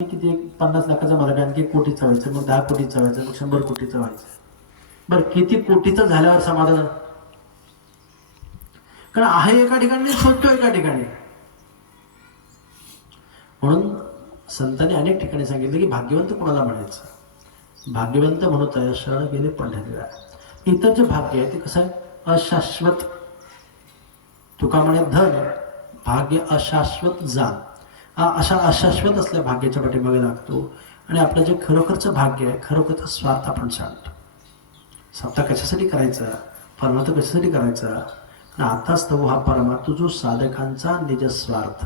किती 50 लाखाचा मालक आणखी 1 कोटीचा व्हायचं, मग 10 कोटीचा व्हायचं, मग 100 कोटीचा व्हायचं. बरं किती कोटीचं झाल्यावर समाधान? कारण आहे एका ठिकाणी, शोधतो एका ठिकाणी. म्हणून संतांनी अनेक ठिकाणी सांगितलं की भाग्यवंत कोणाला म्हणायचं? भाग्यवंत म्हणत आहे शरण गेले पंढरीला. इतर जे भाग्य आहे ते कसं आहे? अशाश्वत. तुका म्हणे धन भाग्य अशाश्वत जाण. अशा अशाश्वत असल्या भाग्याच्या पाठीमागे लागतो आणि आपलं जे खरोखरचं भाग्य आहे, खरोखरचा स्वार्थ आपण सांगतो. स्वार्थ कशासाठी करायचा? परमार्थ कशासाठी करायचा? आणि आताच तो हा परमार्थ जो साधकांचा निजस्वार्थ.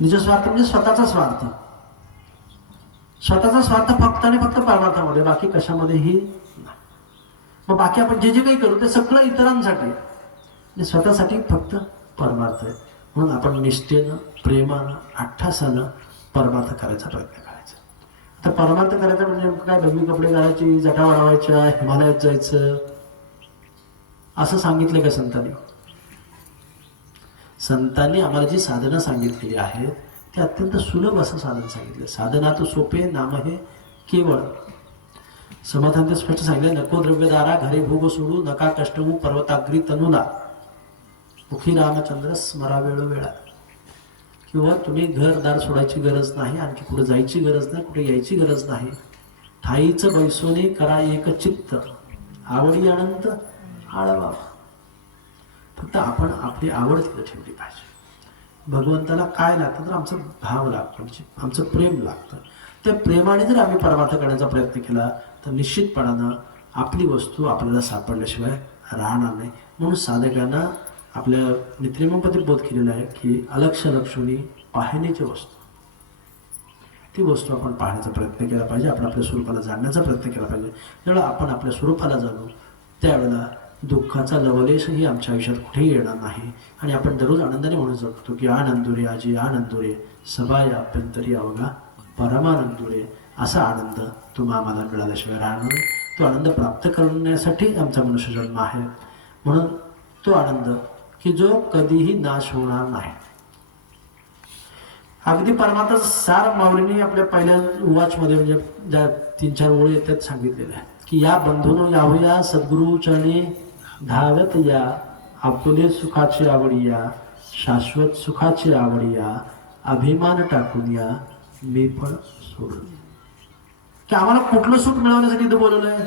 निजस्वार्थ म्हणजे स्वतःचा स्वार्थ. स्वतःचा स्वार्थ फक्त आणि फक्त परमार्थामध्ये, बाकी कशामध्येही नाही. मग बाकी आपण जे जे काही करू ते सगळं इतरांसाठी आणि स्वतःसाठी फक्त परमार्थ आहे. म्हणून आपण निष्ठेनं, प्रेमानं, अट्ठासानं परमार्थ करायचा प्रयत्न करायचा. आता परमार्थ करायचा म्हणजे काय? डबी कपडे घालायची, जटा वाढवायच्या, हिमालयात जायचं असं सांगितलं का संतांनी? संतांनी आम्हाला जी साधनं सांगितलेली आहेत ते अत्यंत सुलभ असं साधन सांगितलं. साधनात सोपे नाम हे केवळ. समर्थांनी स्पष्ट सांगितलं, नको द्रव्यदारा घरे भोग सोडू, नका कष्टवू पर्वताग्री तनुला, मुखी रामचंद्र स्मरा वेळोवेळा. किंवा तुम्ही घरदार सोडायची गरज नाही, आणखी कुठे जायची गरज नाही, कुठे यायची गरज नाही. ठाईचं बैसोने करा एक चित्त, आवडी अनंत आळवा. फक्त आपण आपली आवड तिथं ठेवली पाहिजे. भगवंताला काय लागतं? तर आमचं भाव लागतो, आमचं प्रेम लागतं. त्या प्रेमाने जर आम्ही परमार्थ करण्याचा प्रयत्न केला तर निश्चितपणानं आपली वस्तू आपल्याला सापडल्याशिवाय राहणार नाही. म्हणून साधकांना आपल्या नित्रिमपती बोध केलेला आहे की अलक्ष लक्षणी पाहण्याची वस्तू, ती वस्तू आपण पाहण्याचा प्रयत्न केला पाहिजे. आपण आपल्या स्वरूपाला जाणण्याचा प्रयत्न केला पाहिजे. जेव्हा आपण आपल्या स्वरूपाला जाणू त्यावेळेला दुःखाचा लवलेशही आमच्या आयुष्यात कुठेही येणार नाही. आणि आपण दररोज आनंदाने म्हणू शकतो की आनंदुरे आजी आनंदुरे सबाय अभ्यंतरी अवघा परमानंदुरे. असा आनंद तुम्हा आम्हाला मिळाल्याशिवाय राहणार नाही. तो आनंद प्राप्त करण्यासाठी आमचा मनुष्य जन्म आहे. म्हणून तो आनंद की जो कधीही नाश होणार नाही. अगदी परमार्थाचं सार माऊलींनी आपल्या पहिल्या वॉचमध्ये म्हणजे ज्या 3-4 ओळी येतात सांगितलेल्या आहे की या बंधून यावया सद्गुरु चरणी धावत या, आपुले सुखाची आवडी या, शाश्वत सुखाची आवडी या, अभिमान टाकून या, मी पण सोडून. की आम्हाला कुठलं सुख मिळवण्यासाठी इथं बोलवलंय?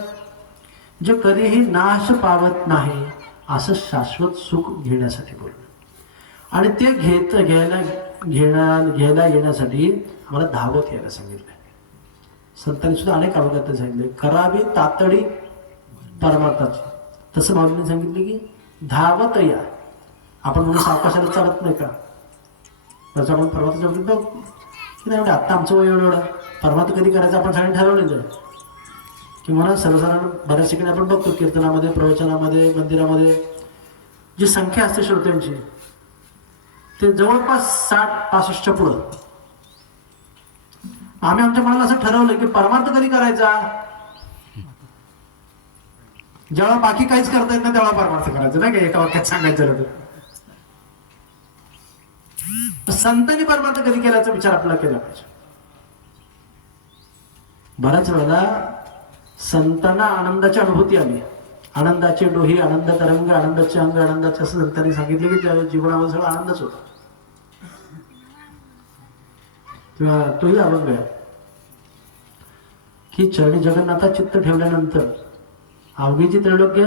जे कधीही नाश पावत नाही असं शाश्वत सुख घेण्यासाठी बोलवलं. आणि ते घ्यायला येण्यासाठी आम्हाला धावत यायला सांगितलंय. संतांनी सुद्धा अनेक अवगत सांगितले, करावी तातडी परमार्थाची. तसं माऊलींनी सांगितले की धावत या. आपण म्हणून सावकाशाला चालत नाही का? त्याचं आपण परमार्थाच्या बाबतीत बघ की नाही म्हणजे आत्ता आमचं वय एवढं परमार्थ कधी करायचं आपण सगळ्यांनी ठरवलेलं आहे. की म्हणून सर्वसाधारण बऱ्याच ठिकाणी आपण बघतो कीर्तनामध्ये, प्रवचनामध्ये, मंदिरामध्ये जी संख्या असते श्रोत्यांची ते जवळपास 60-65च्या पुढं. आम्ही आमच्या मनाला असं ठरवलं की परमार्थ कधी करायचा? जेव्हा बाकी काहीच करता येत नाही तेव्हा परमार्थ करायचं, नाही का? एका वाक्यात सांगायचं तर संतांनी परमार्थ कधी केल्याचा विचार आपल्याला केला पाहिजे. बऱ्याच वेळेला संतांना आनंदाची अनुभूती आली. आनंदाचे डोही, आनंद तरंग, आनंदाचे अंग, आनंदाचे, असं संतांनी सांगितले की त्या जीवनामध्ये सगळं आनंदच होता. किंवा तोही अभंग आहे की चरणी जगन्नाथा चित्त ठेवल्यानंतर अवघीची त्रैलोक्य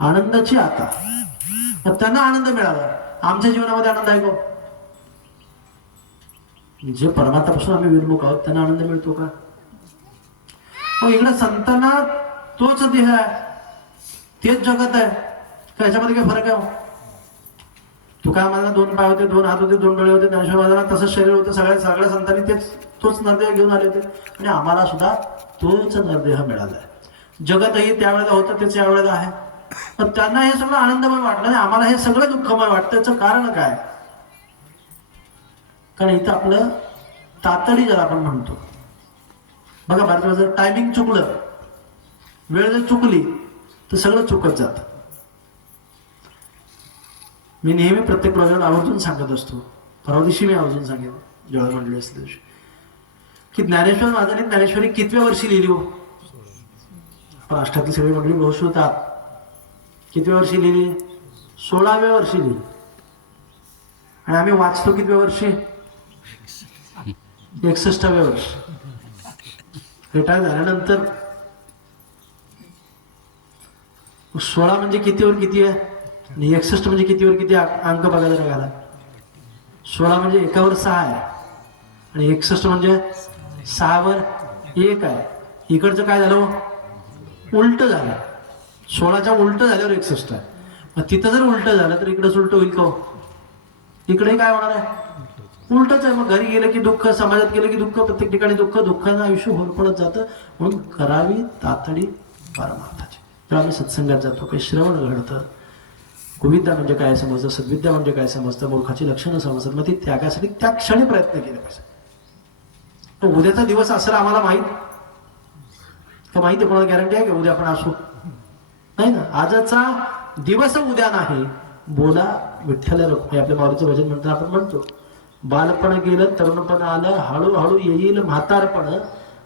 आनंदाची आता. त्यांना आनंद मिळाला. आमच्या जीवनामध्ये आनंद आहे का? जे परमार्थापासून आम्ही विरमुख आहोत त्यांना आनंद मिळतो का? इकडे संतांना तोच देह आहे, तेच जगत आहे. याच्यामध्ये काय फरक आहे? तुका मला 2 पाय होते, 2 हात होते, 2 डोळे होते, ज्ञानेश्वराला तसंच शरीर होतं. सगळ्या संतांनी तोच नरदेह घेऊन आले होते आणि आम्हाला सुद्धा तोच नरदेह मिळाला आहे. जगतही त्यावेळेला होतं तेच यावेळेला आहे. पण त्यांना हे सगळं आनंदमय वाटलं आणि आम्हाला हे सगळं दुःखमय वाटतं. याचं कारण काय? कारण इथं आपलं तातडी जर आपण म्हणतो बघा, बऱ्याच वेळा जर टायमिंग चुकलं, वेळ जर चुकली तर सगळं चुकत जातं. मी नेहमी प्रत्येक प्रयोजन आवर्जून सांगत असतो. परवा दिवशी मी आवर्जून सांगेन जेव्हा म्हणले असल्या दिवशी की ज्ञानेश्वर महाराजांनी ज्ञानेश्वरी कितव्या वर्षी लिहिली हो? आपण अष्टातली सगळी मंडळी बहुश होतात. कितव्या वर्षी लिहिली? 16व्या वर्षी लिहिली. आणि आम्ही वाचतो कितव्या वर्षी? 61व्या वर्षी. रिटायर झाल्यानंतर 16 म्हणजे कितीवर किती आहे आणि 61 म्हणजे कितीवर किती अंक बघायला निघाला. 16 म्हणजे एकावर 6 आहे आणि 61 म्हणजे 6 वर 1 आहे. इकडचं काय झालं? उलट झालं. 16च्या उलट झाल्यावर 61 आहे. मग तिथं जर उलट झालं तर इकडंच उलट होईल का? इकडे काय होणार आहे? उलटच आहे. मग घरी गेलं की दुःख, समाजात गेलं की दुःख, प्रत्येक ठिकाणी दुःख, दुःखानं आयुष्य होरपळत जातं. म्हणून करावी तातडी परमार्थाची. जेव्हा आम्ही सत्संगात जातो, काही श्रवण घडतं, कुविद्या म्हणजे काय समजतं, सद्विद्या म्हणजे काय समजतं, मूर्खाची लक्षणं समजतात. मग ती त्यागासाठी त्या क्षणी प्रयत्न केले पाहिजे. तर उद्याचा दिवस असेल आम्हाला माहीत का? माहिती कोणाला गॅरंटी आहे की उद्या आपण असू? नाही ना. आजचा दिवस उद्या नाही. बोला विठ्ठल रुक्मिणी. आपल्या माऊलीचं भजन म्हणताना आपण म्हणतो, बालपण गेलं तरुणपण आलं, हळूहळू येईल म्हातारपण,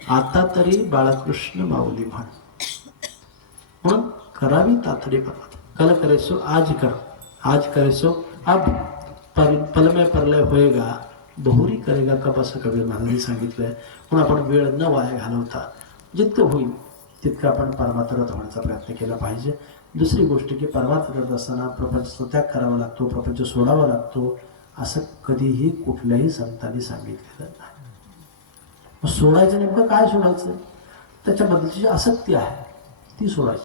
आता तरी बाळकृष्ण माऊली म्हण. म्हणून करावी तातडी परमार्थ. कल करे सो आज कर, आज करे सो अब, पल में परलय होएगा, बहुरी करेगा कब, असं कबीर महाराजांनी सांगितलंय. म्हणून आपण वेळ न वाया घालवता जितकं होईल तितकं आपण परमार्थात होण्याचा प्रयत्न केला पाहिजे. दुसरी गोष्ट की परमार्थ करत असताना प्रपंच त्याग करावा लागतो, प्रपंच सोडावा लागतो, असं कधीही कुठल्याही संतांनी सांगितलेलं नाही. मग सोडायचं नेमकं काय सोडायचं? त्याच्याबद्दलची जी आसक्ती आहे ती सोडायची.